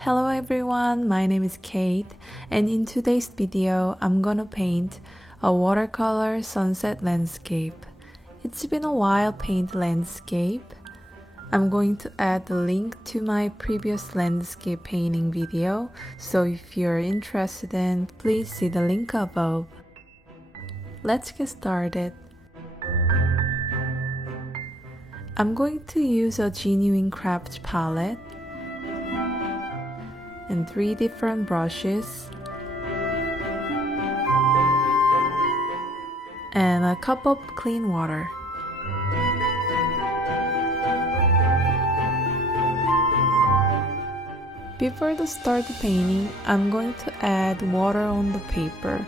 Hello everyone, my name is Kate, and in today's video I'm gonna paint a watercolor sunset landscape. It's been a while paint landscape. I'm going to add the link to my previous landscape painting video, so if you're interested in, please see the link above. Let's get started. I'm going to use a genuine craft palette and 3 different brushes and a cup of clean water. Before the start of painting, I'm going to add water on the paper.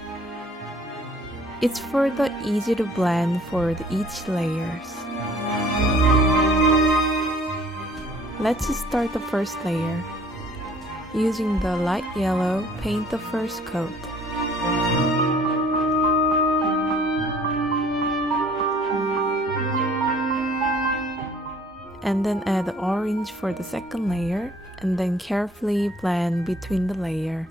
It's for the easy to blend for each layers. Let's start the first layer. Using the light yellow, paint the first coat. And then add the orange for the second layer, and then carefully blend between the layer.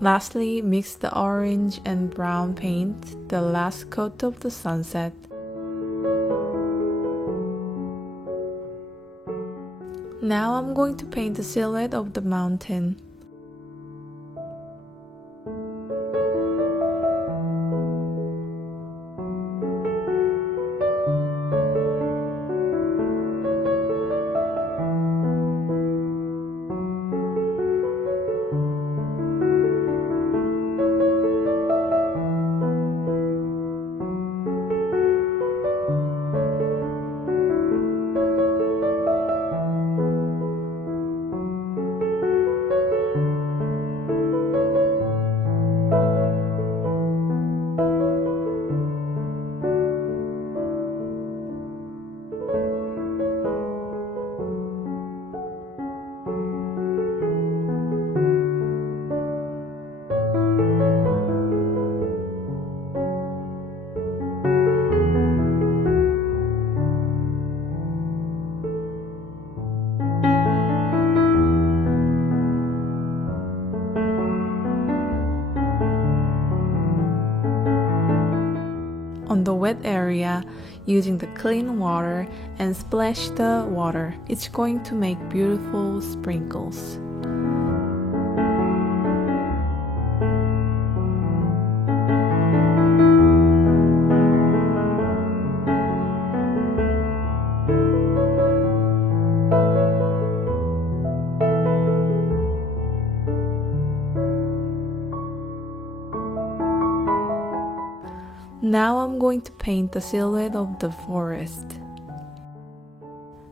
Lastly, mix the orange and brown paint, the last coat of the sunset. Now I'm going to paint the silhouette of the mountain. On the wet area, using the clean water and splash the water. It's going to make beautiful sprinkles. Now I'm going to paint the silhouette of the forest.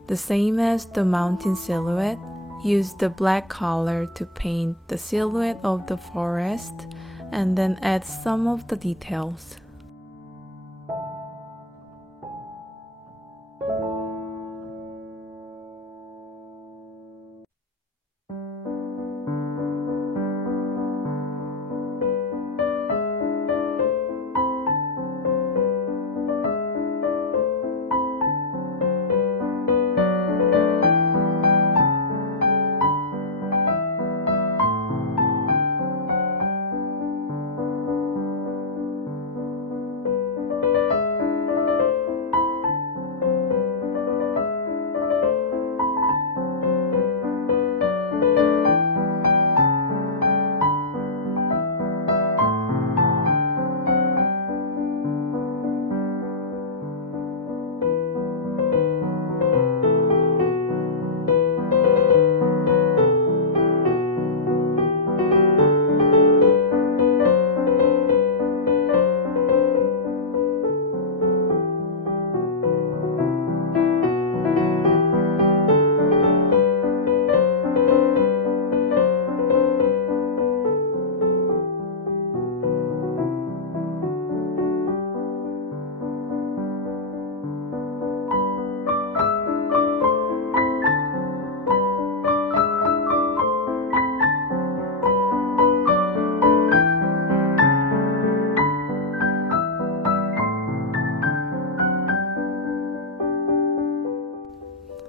The same as the mountain silhouette, use the black color to paint the silhouette of the forest and then add some of the details.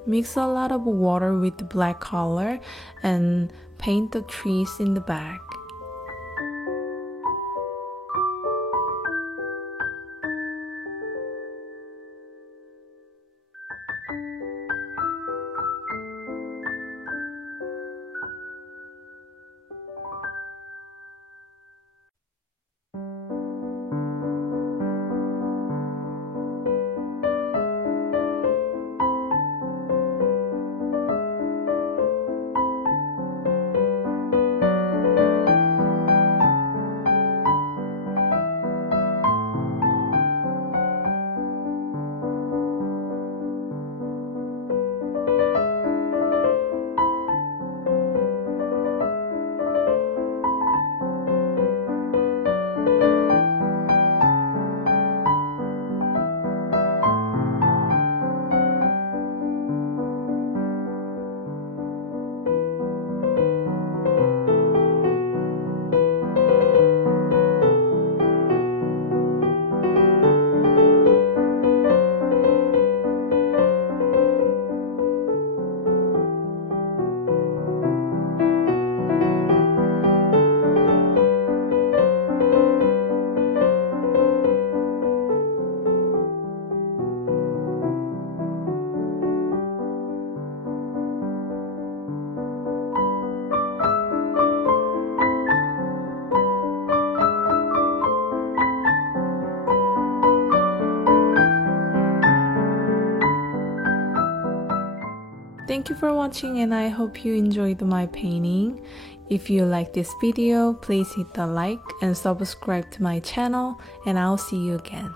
Mix a lot of water with the black color and paint the trees in the back. Thank you for watching and I hope you enjoyed my painting. If you like this video, please hit the like and subscribe to my channel and I'll see you again.